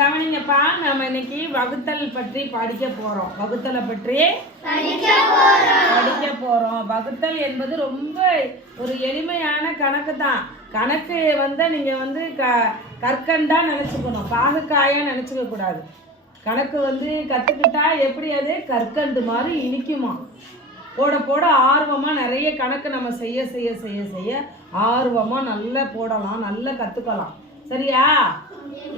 கவனிங்கப்பா, நம்ம இன்னைக்கு வகுத்தல் பற்றி படிக்க போறோம். வகுத்தலை பற்றி படிக்க போறோம். வகுத்தல் என்பது ரொம்ப ஒரு எளிமையான கணக்கு தான். கணக்கு நீங்க கற்கண்டா நினைச்சுக்கணும், பாகுக்காயா நினைச்சுக்க கூடாது. கணக்கு கத்துக்கிட்டா எப்படி அது கற்கண்டு மாதிரி இனிக்குமா. போட போட ஆர்வமா நிறைய கணக்கு நம்ம செய்ய செய்ய செய்ய செய்ய ஆர்வமா நல்லா போடலாம், நல்லா கத்துக்கலாம். சரியா?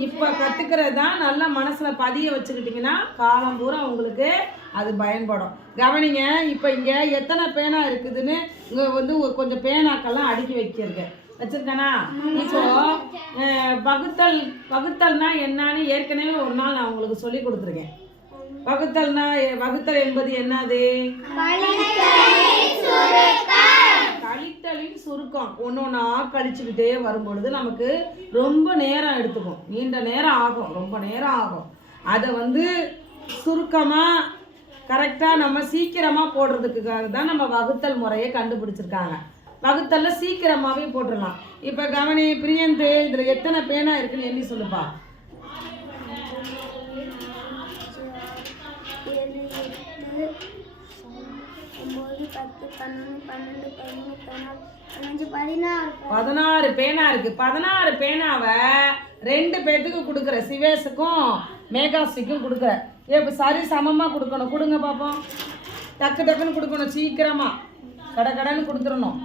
இப்போ கற்றுக்கிறது தான் நல்லா மனசில் பதிய வச்சுக்கிட்டிங்கன்னா காலம் பூரா உங்களுக்கு அது பயன்படும். கவனிங்க, இப்போ இங்கே எத்தனை பேனா இருக்குதுன்னு இங்கே கொஞ்சம் பேனாக்கெல்லாம் அடுக்கி வச்சுருக்கேனா. இப்போ வகுத்தல்னா என்னன்னு ஏற்கனவே ஒரு நாள் நான் உங்களுக்கு சொல்லி கொடுத்துருக்கேன். வகுத்தல் என்பது என்னது? கழித்தலின் சுருக்கம். ஒன்னொன்னா கழிச்சுக்கிட்டே வரும்பொழுது நமக்கு ரொம்ப நேரம் எடுத்துக்கும், நீண்ட நேரம் ஆகும், ரொம்ப நேரம் ஆகும். அதை சுருக்கமாக கரெக்டாக நம்ம சீக்கிரமாக போடுறதுக்காக தான் நம்ம வகுத்தல் முறையை கண்டுபிடிச்சிருக்காங்க. வகுத்தலில் சீக்கிரமாகவே போட்டுடலாம். இப்போ கவனி பிரியந்து, இதில் எத்தனை பேனா இருக்குன்னு எண்ணி சொல்லுப்பா. 16 பேனா இருக்கு. 16 பேனாவை 2 பேத்துக்கு கொடுக்குற, சிவேஷுக்கும் மேகாஸ்ரீக்கும் கொடுக்குற. இப்போ சரி சமமாக கொடுக்கணும். கொடுங்க பார்ப்போம். டக்கு டக்குன்னு கொடுக்கணும், சீக்கிரமாக கடன்னு கொடுத்துடணும்,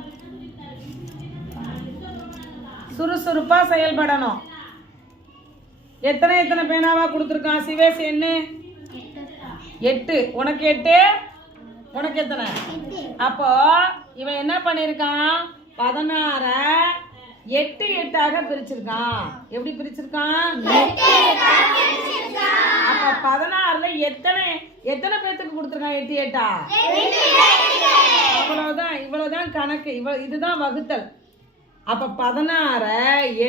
சுறுசுறுப்பாக செயல்படணும். எத்தனை பேனாவா கொடுத்துருக்கான் சிவேஷ்? என்ன 8. உனக்கு 8, உனக்கு எத்தனை? அப்போ இவன் என்ன பண்ணியிருக்கான்? 16 8 8ஆக பிரிச்சிருக்கான். எப்படி பிரிச்சிருக்கான்? அப்ப 16ல எத்தனை பேத்துக்கு கொடுத்துருக்கான்? 8 8ஆ? இவ்வளவுதான் கணக்கு. இதுதான் வகுத்தல். அப்ப 16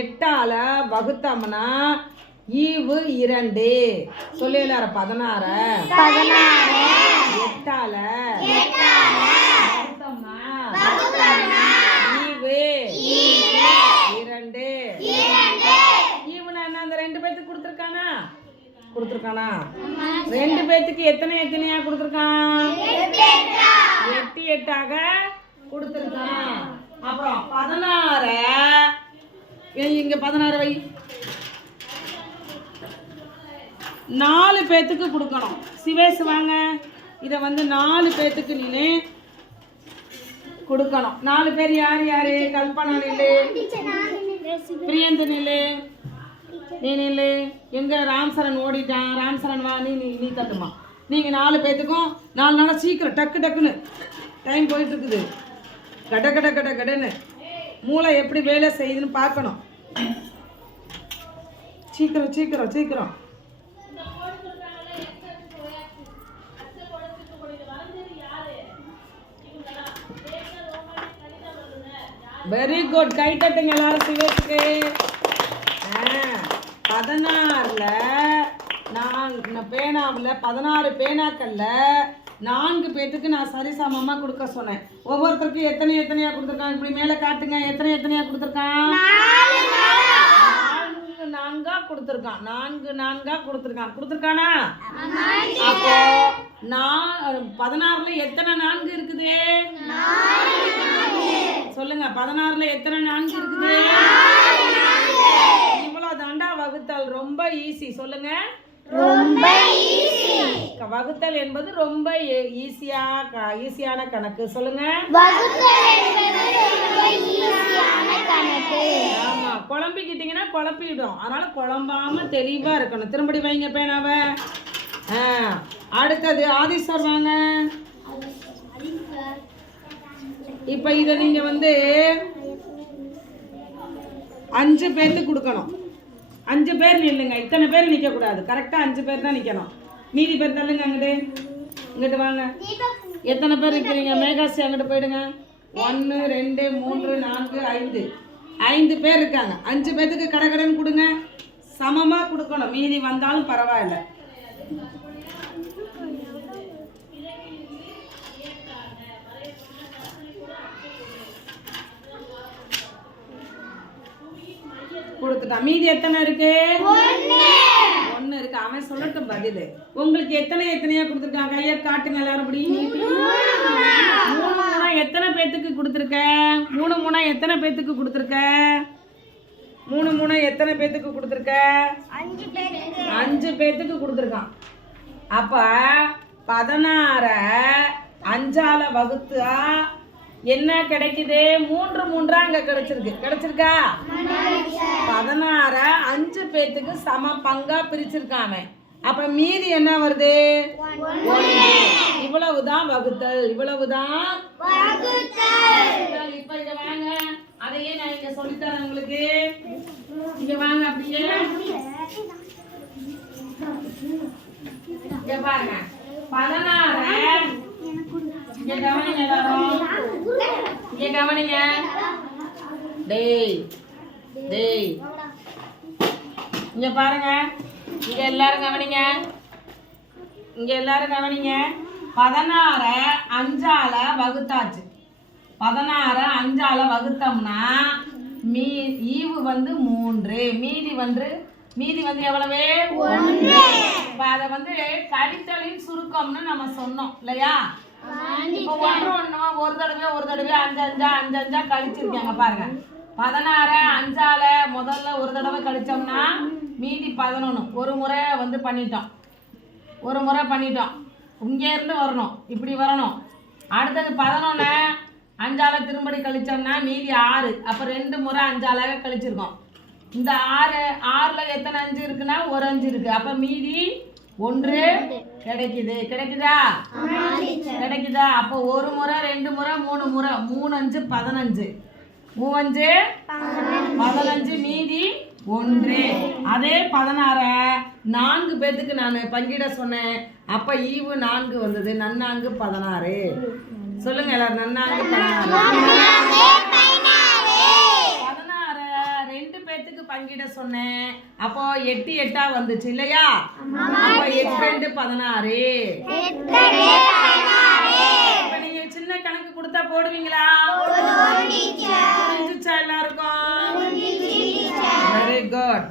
8ஆல வகுத்தோம்னா ஈவு 2. சொல்லி 16 8ஆல வகுத்தோம்னா ஈவு 2. ஈவுனா என்ன? அந்த 2 பேத்துக்கு கொடுத்துருக்கானா? 2 பேத்துக்கு எத்தனையா கொடுத்துருக்கான்? 8 8ஆக கொடுத்துருக்கான். அப்புறம் 16 இங்க 16 வை 4 பேத்துக்கு கொடுக்கணும். சிவேஷ் வாங்க, இதை 4 பேத்துக்கு நீ கொடுக்கணும். 4 பேர் யாரு? கல்பனா நில்லு, பிரியந்து நில்லு, நீ நில்லு. எங்க ராம்சரன் ஓடிட்டான்? ராம்சரன் வா, நீ தட்டுமா. நீங்கள் 4 பேத்துக்கும் 4 நாளாக சீக்கிரம் டக்குன்னு டைம் போயிட்டு இருக்குது. கடன்னு மூளை எப்படி வேலை செய்யுதுன்னு பார்க்கணும். சீக்கிரம். Very good. கை தட்டுங்க எல்லாரும் சிவேஷுக்கு. 16ல் பேனாவில் 16 பேனாக்கள்ல 4 பேத்துக்கு நான் சரிசமமாக கொடுக்க சொன்னேன். ஒவ்வொருத்தருக்கும் எத்தனையா கொடுத்துருக்கான்? இப்படி மேலே காட்டுங்க. எத்தனையா கொடுத்துருக்கான்? 4 கொடுத்துருக்கானா? அப்போ 16ல் எத்தனை 4 இருக்குது? சொல்லுங்க, 16ல் எத்தனை 4 இருக்குது? இவ்வளோ தாண்டா வகுத்தல். ரொம்ப ஈஸி. சொல்லுங்க, ரொம்ப ஈஸி. வகுத்தல் என்பது ரொம்ப ஈஸியான கணக்கு. சொல்லுங்க, ஆமா. குழம்பிக்கிட்டீங்கன்னா குழப்பிடும். அதனால குழம்பாம தெளிவா இருக்கணும். திரும்படி வைங்க பேனாவை. அடுத்தது ஆதிஸ்வர் வாங்க. இப்ப இதை நீங்க 5 பேருக்கு கொடுக்கணும். 5 பேர் நில்லுங்க. இத்தனை பேர் நிற்க கூடாது. கரெக்டா 5 பேர் தான் நிக்கணும். மீதி பேர் தள்ளுங்க. இங்கிட்டு வாங்க. எத்தனை பேர் இருக்கிறீங்க? மேகாஸ்ரீ அங்கிட்டு போயிடுங்க. 1 2 3 4 5 5 பேர் இருக்காங்க. 5 பேத்துக்கு கடன்னு கொடுங்க. சமமா கொடுக்கணும். மீதி வந்தாலும் பரவாயில்ல. கொடுத்துட்டான். மீதி எத்தனை இருக்கு? 1 நான் சொல்லட்டும் பதில். உங்களுக்கு எத்தனையா கொடுத்துருக்காங்க? கையை காட்டுங்க எல்லாரும். அப்படி 3 எத்தனை பேத்துக்கு கொடுத்துருக்க? 3 எத்தனை பேத்துக்கு கொடுத்துருக்க? 3 எத்தனை பேத்துக்கு கொடுத்துருக்க? 5 பேத்துக்கு கொடுத்துருக்கான். அப்ப 16 5ஆல வகுத்தா என்ன கிடைக்குது? 3 அங்க கிடைச்சிருக்கா? 16 5 பேத்துக்கு சம பங்கா பிரிச்சிருக்காங்க. அப்ப மீதி என்ன வருது? 1. இவ்வளவுதான் வகுத்தல். இவ்வளவுதான் வகுத்தல். இப்ப இங்க வாங்க, அதையே நான் இங்க சொல்லித்தரேன் உங்களுக்கு. இங்க வாங்க, அப்படியே இங்க பாருங்க. 16 இங்க கவனிங்க எல்லாரும். இங்க கவனிங்க. டேய் இங்க பாருங்க. இங்க எல்லாரும் கவனிங்க. 16 5ஆல வகுத்தாச்சு. 16 5ஆல வகுத்தோம்னா ஈவு வந்து 3. மீதி வந்து எவ்வளவு? 1. இப்ப அதை வந்து கழித்தலின் சுருக்கம்னு நம்ம சொன்னோம் இல்லையா? இப்போ ஒரு தடவை 5 கழிச்சிருக்காங்க பாருங்க. 16 5ஆல முதல்ல ஒரு தடவை கழிச்சோம்னா மீதி 11. ஒரு முறை வந்து பண்ணிட்டோம். இங்கே இருந்து வரணும், இப்படி வரணும். அடுத்தது 11 5ஆல திரும்படி கழிச்சோம்னா மீதி 6. அப்போ 2 முறை 5ஆல கழிச்சிருக்கோம். இந்த 6ல் எத்தனை 5 இருக்குன்னா ஒரு 5 இருக்கு. அப்போ மீதி 1 கிடைக்குதா? அப்போ ஒரு முறை 2 முறை 3 முறை 3 5 15 மீதி 1. அதே 16 4 பேத்துக்கு நான் பங்கிட சொன்னேன். அப்ப ஈவு 4 வந்தது. நன்னாங்கு 16. சொல்லுங்க எல்லாரும். நன்னாங்கு 16. 2 பேத்துக்கு பங்கிட சொன்னேன். அப்போ 8 8 வந்துச்சு இல்லையா? அப்போ 8 2 16. இப்ப நீங்க சின்ன கணக்கு கொடுத்தா போடுவீங்களா? புரிஞ்சுச்சா எல்லாருக்கும்? Very good.